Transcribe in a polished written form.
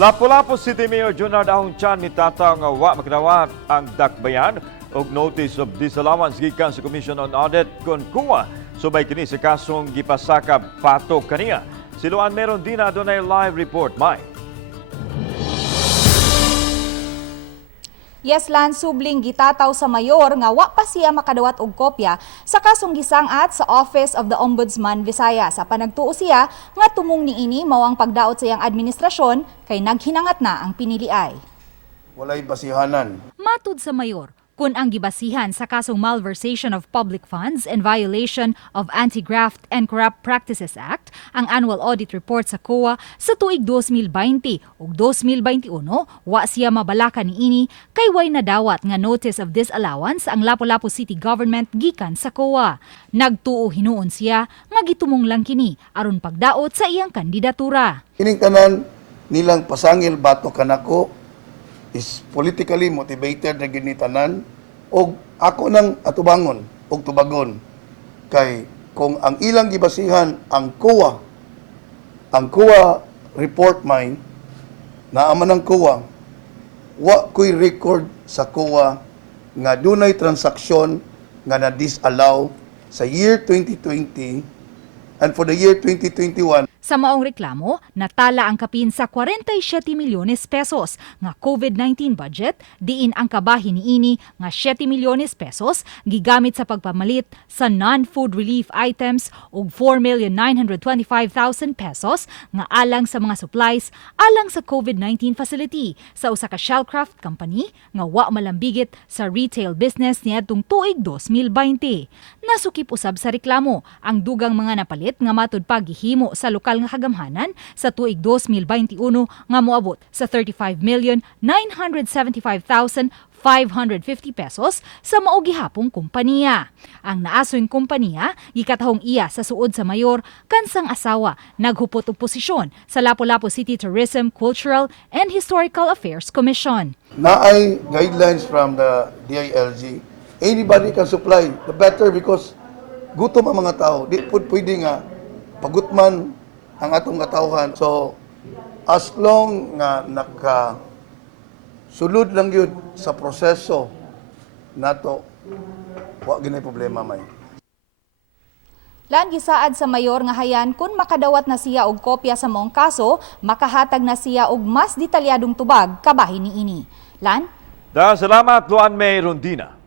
Lapu-Lapu City Mayor Junard Ahong mitata nga wa makadawat ang dakbayan og notice of disallowance gikan sa Commission on Audit kon kuwa subay kini sa kasong gipasakab patok kaniya. Siluan meron din na adunay live report, Mike. Yes, Lan, subling gitataw sa mayor nga wa pa siya makadawat og kopya sa kasong gisang-at sa Office of the Ombudsman Visayas. Sa panagtuo siya nga tumong niini mao ang pagdaot sa iyang administrasyon kay naghinangat na ang piniliay. Walay basihanan. Matud sa mayor, kung ang gibasihan sa kasong malversation of public funds and violation of Anti-Graft and Corrupt Practices Act, ang annual audit report sa COA sa tuig 2020 ug 2021, wa siya mabalaka niini kay way nadawat nga notice of disallowance ang Lapu-Lapu City Government gikan sa COA. Nagtuo hinuon siya nga gitumong lang kini aron pagdaot sa iyang kandidatura. Kining tanan nilang pasangil bato kanako is politically motivated na ginitanan og ako nang atubangon og tubagon kay kung ang ilang gibasihan ang COA report mine na aman ng COA wa ko'y record sa COA nga dunay transaksyon nga na-disallow sa year 2020 and for the year 2021. Sa maong reklamo, natala ang kapin sa 47 milyones pesos nga COVID-19 budget, diin ang kabahin niini nga 7 milyones pesos gigamit sa pagpamalit sa non-food relief items ug 4,925,000 pesos nga alang sa mga supplies alang sa COVID-19 facility sa usa ka shellcraft company nga wa malambigit sa retail business niadtong tuig 2020. Nasukip usab sa reklamo ang dugang mga napalit nga matud paghihimo sa lokal nga kagamhanan sa tuig 2021 nga moabot sa 35,975,550 pesos sa mao gihapong kompanya. Ang naasoyng kompanya gikatahong iya sa suod sa mayor kansang asawa naghupot og posisyon sa Lapu-Lapu City Tourism, Cultural and Historical Affairs Commission. Naay guidelines from the DILG. Anybody can supply, the better because gutom ang mga tao. Di po pwede nga pagutman ang atong katawhan. So, as long nga nakasulod lang yun sa proseso nato, wa ginay problema may. Lan gisaad sa mayor nga hayan kung makadawat na siya og kopya sa maong kaso, makahatag na siya og mas detalyadong tubag kabahin niini. Lan? Salamat, Luan May Rondina.